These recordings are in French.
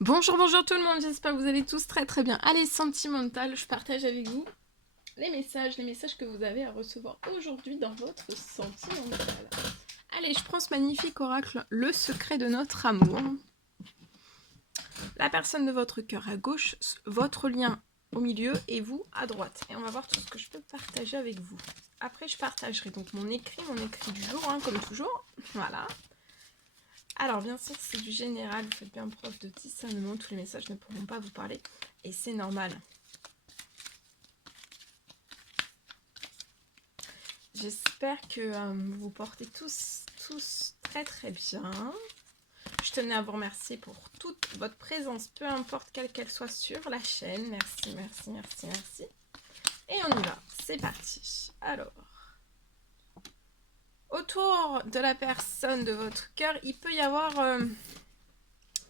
Bonjour, bonjour tout le monde, j'espère que vous allez tous très très bien. Allez, sentimental, je partage avec vous les messages que vous avez à recevoir aujourd'hui dans votre sentimental. Allez, je prends ce magnifique oracle, le secret de notre amour. La personne de votre cœur à gauche, votre lien au milieu et vous à droite. Et on va voir tout ce que je peux partager avec vous. Après, je partagerai donc mon écrit du jour, hein, comme toujours. Voilà. Alors, bien sûr, c'est du général, vous faites bien preuve de discernement, tous les messages ne pourront pas vous parler, et c'est normal. J'espère que vous portez tous très très bien. Je tenais à vous remercier pour toute votre présence, peu importe quelle qu'elle soit sur la chaîne. Merci, merci, merci, merci. Et on y va, c'est parti. Alors, autour de la personne de votre cœur, il peut y avoir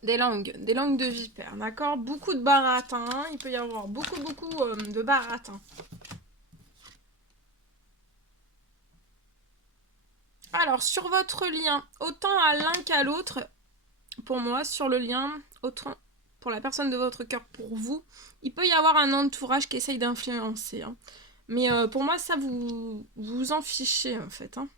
des langues de vipère, d'accord? Beaucoup de baratins, il peut y avoir beaucoup de baratins. Alors, sur votre lien, autant à l'un qu'à l'autre, pour moi, sur le lien, autant pour la personne de votre cœur, pour vous, il peut y avoir un entourage qui essaye d'influencer. Hein. Mais pour moi, ça, vous en fichez, en fait. Hein.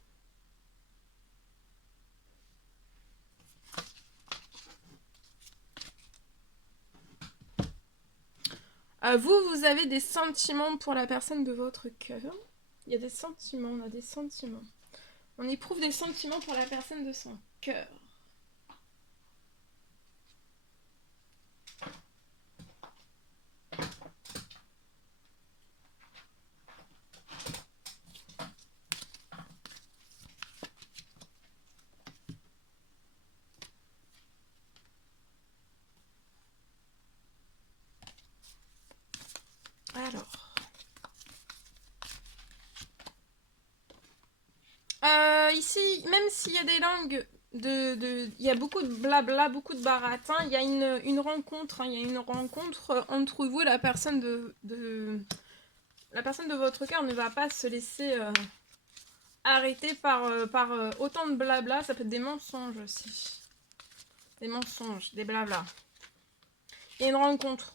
Vous avez des sentiments pour la personne de votre cœur. Il y a des sentiments, on a des sentiments. On éprouve des sentiments pour la personne de son cœur. Alors. Ici, même s'il y a des langues, il y a beaucoup de blabla, beaucoup de baratin, il y a une rencontre, hein, il y a une rencontre entre vous et la personne la personne de votre cœur ne va pas se laisser arrêter par autant de blabla, ça peut être des mensonges aussi. Des mensonges, des blabla. Il y a une rencontre.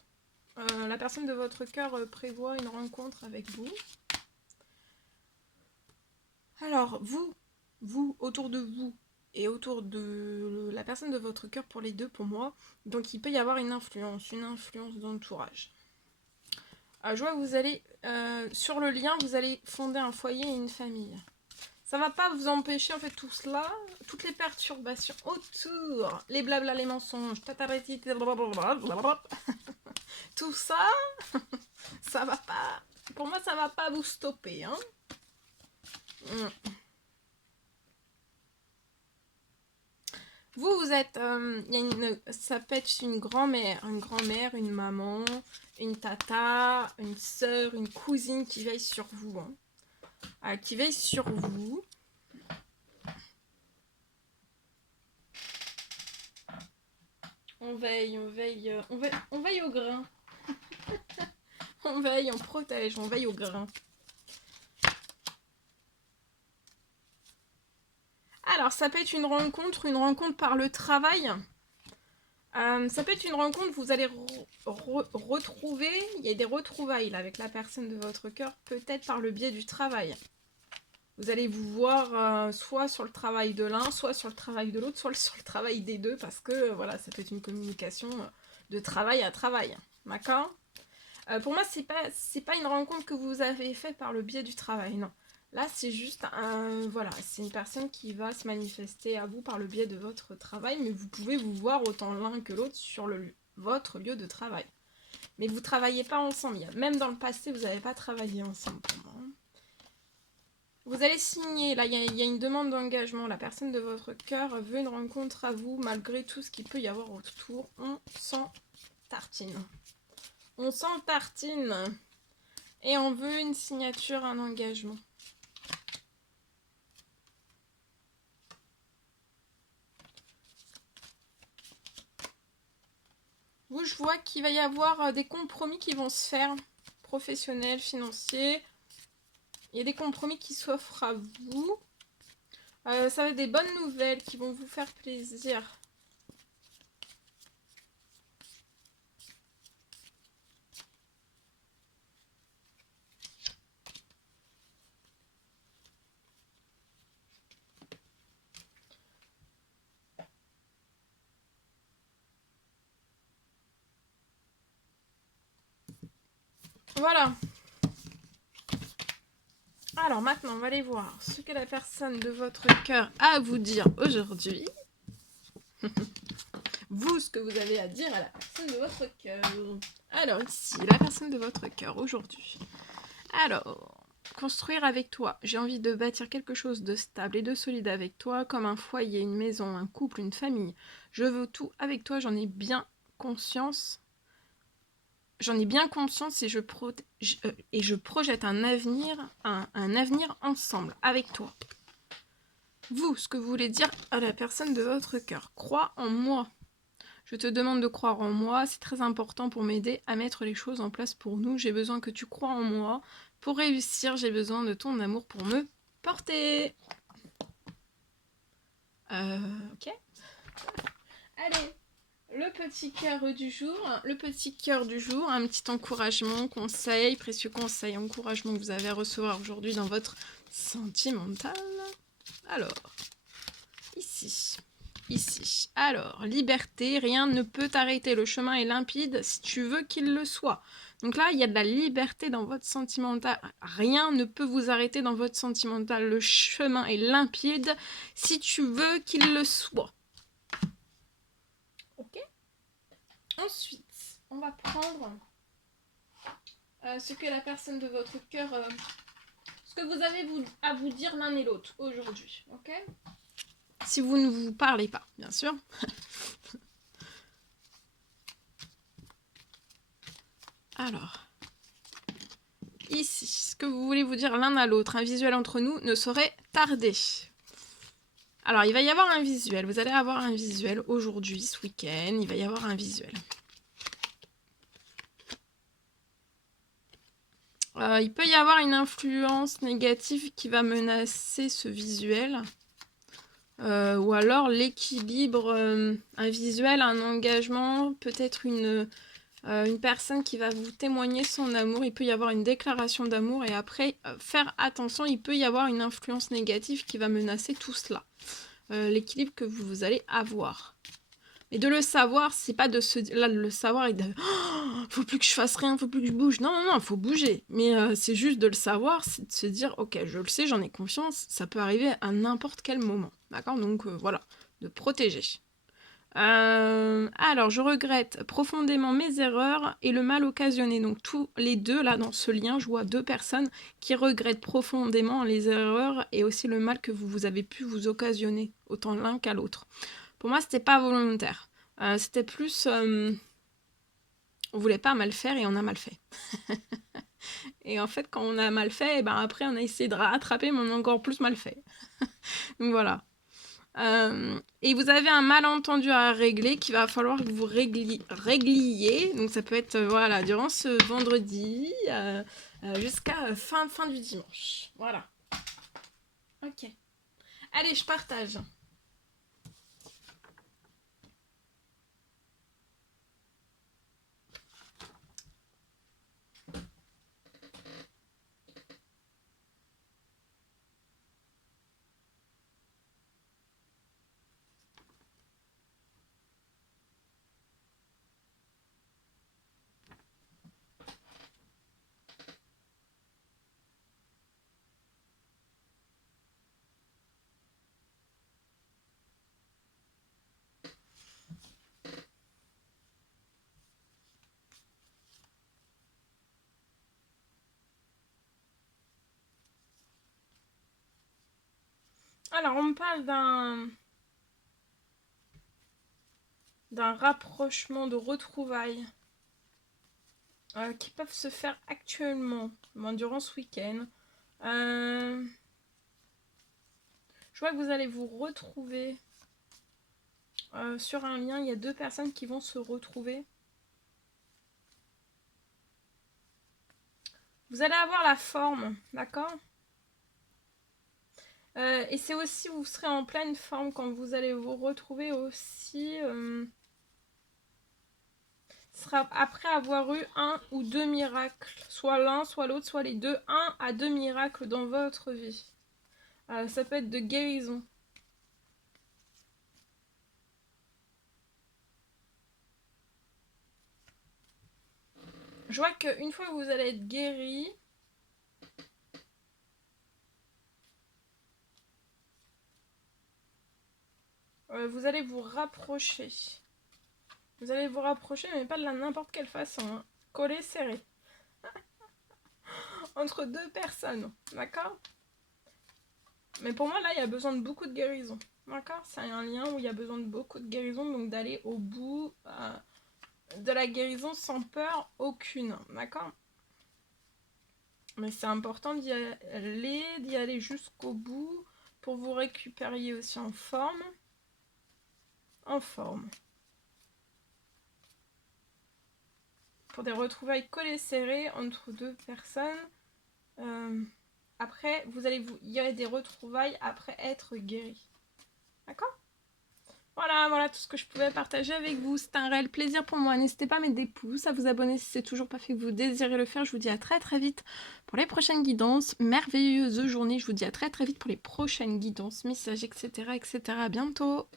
La personne de votre cœur prévoit une rencontre avec vous. Alors, vous, autour de vous et autour de la personne de votre cœur pour les deux, pour moi, donc il peut y avoir une influence d'entourage. Je vois que vous allez, sur le lien, vous allez fonder un foyer et une famille. Ça va pas vous empêcher, en fait, tout cela, toutes les perturbations autour, les blabla, les mensonges, tout ça, ça va pas, pour moi, ça va pas vous stopper, hein. Vous êtes, ça peut être une grand-mère, une maman, une tata, une sœur, une cousine qui veille sur vous, hein. Qui veille sur vous. On veille au grain. On veille, on protège, on veille au grain. Alors, ça peut être une rencontre par le travail. Ça peut être une rencontre, vous allez retrouver, il y a des retrouvailles là, avec la personne de votre cœur, peut-être par le biais du travail. Vous allez vous voir soit sur le travail de l'un, soit sur le travail de l'autre, soit sur le travail des deux, parce que voilà, ça peut être une communication de travail à travail. D'accord? Pour moi, c'est pas une rencontre que vous avez faite par le biais du travail, non. Là, c'est juste voilà, c'est une personne qui va se manifester à vous par le biais de votre travail, mais vous pouvez vous voir autant l'un que l'autre sur votre lieu de travail. Mais vous ne travaillez pas ensemble. Même dans le passé, vous n'avez pas travaillé ensemble pour moi. Vous allez signer, là il y a une demande d'engagement, la personne de votre cœur veut une rencontre à vous malgré tout ce qu'il peut y avoir autour. On s'en tartine. On s'en tartine. Et on veut une signature, un engagement. Vous, je vois qu'il va y avoir des compromis qui vont se faire, professionnels, financiers. Il y a des compromis qui s'offrent à vous. Ça va être des bonnes nouvelles qui vont vous faire plaisir. Voilà. Alors maintenant, on va aller voir ce que la personne de votre cœur a à vous dire aujourd'hui. Vous, ce que vous avez à dire à la personne de votre cœur. Alors ici, la personne de votre cœur aujourd'hui. Alors, construire avec toi. J'ai envie de bâtir quelque chose de stable et de solide avec toi, comme un foyer, une maison, un couple, une famille. Je veux tout avec toi, j'en ai bien conscience. J'en ai bien conscience et je projette un avenir ensemble, avec toi. Vous, ce que vous voulez dire à la personne de votre cœur. Crois en moi. Je te demande de croire en moi, c'est très important pour m'aider à mettre les choses en place pour nous. J'ai besoin que tu crois en moi. Pour réussir, j'ai besoin de ton amour pour me porter. Ok. Allez, le petit cœur du jour. Le petit cœur du jour, un petit encouragement, conseil, précieux conseil, encouragement que vous avez à recevoir aujourd'hui dans votre sentimental. Alors, ici. Alors, liberté, rien ne peut t'arrêter. Le chemin est limpide si tu veux qu'il le soit. Donc là, il y a de la liberté dans votre sentimental. Rien ne peut vous arrêter dans votre sentimental. Le chemin est limpide si tu veux qu'il le soit. Ok. Ensuite, on va prendre ce que la personne de votre cœur... ce que vous avez à vous dire l'un et l'autre aujourd'hui. Ok. Si vous ne vous parlez pas, bien sûr. Alors, ici, ce que vous voulez vous dire l'un à l'autre, un visuel entre nous ne saurait tarder. Alors, il va y avoir un visuel, vous allez avoir un visuel aujourd'hui, ce week-end, il va y avoir un visuel. Il peut y avoir une influence négative qui va menacer ce visuel. Ou alors l'équilibre, un visuel, un engagement, peut-être une personne qui va vous témoigner son amour. Il peut y avoir une déclaration d'amour et après, faire attention, il peut y avoir une influence négative qui va menacer tout cela. L'équilibre que vous allez avoir. Et de le savoir, c'est pas de se là le savoir et de faut plus que je fasse rien, faut plus que je bouge. Non, faut bouger. Mais c'est juste de le savoir, c'est de se dire ok, je le sais, j'en ai confiance, ça peut arriver à n'importe quel moment. D'accord. Donc voilà, de protéger. Alors, je regrette profondément mes erreurs et le mal occasionné. Donc, tous les deux, là, dans ce lien, je vois deux personnes qui regrettent profondément les erreurs et aussi le mal que vous avez pu vous occasionner, autant l'un qu'à l'autre. Pour moi, c'était pas volontaire. C'était plus... on voulait pas mal faire et on a mal fait. Et en fait, quand on a mal fait, ben après, on a essayé de rattraper, mais on a encore plus mal fait. Donc, voilà. Et vous avez un malentendu à régler qu'il va falloir que vous régliez. Donc ça peut être voilà, durant ce vendredi jusqu'à fin du dimanche. Voilà. Ok. Allez, je partage. Alors, on me parle d'un rapprochement, de retrouvailles qui peuvent se faire actuellement, durant ce week-end. Je vois que vous allez vous retrouver sur un lien. Il y a deux personnes qui vont se retrouver. Vous allez avoir la forme, d'accord ? Et c'est aussi, vous serez en pleine forme quand vous allez vous retrouver aussi. Ce sera après avoir eu un ou deux miracles. Soit l'un, soit l'autre, soit les deux. 1 à 2 miracles dans votre vie. Ça peut être de guérison. Je vois qu'une fois que vous allez être guéri, vous allez vous rapprocher. Vous allez vous rapprocher, mais pas de n'importe quelle façon. Hein. Collé, serré. Entre deux personnes. D'accord? Mais pour moi, là, il y a besoin de beaucoup de guérison. D'accord? C'est un lien où il y a besoin de beaucoup de guérison, donc d'aller au bout de la guérison sans peur aucune. D'accord? Mais c'est important d'y aller jusqu'au bout pour vous récupérer aussi en forme. En forme. Pour des retrouvailles collées serrées entre deux personnes. Après, il y a des retrouvailles après être guéri. D'accord? Voilà tout ce que je pouvais partager avec vous. C'était un réel plaisir pour moi. N'hésitez pas à mettre des pouces, à vous abonner si c'est toujours pas fait que vous désirez le faire. Je vous dis à très très vite pour les prochaines guidances. Merveilleuse journée. Je vous dis à très très vite pour les prochaines guidances, messages, etc. etc. À bientôt.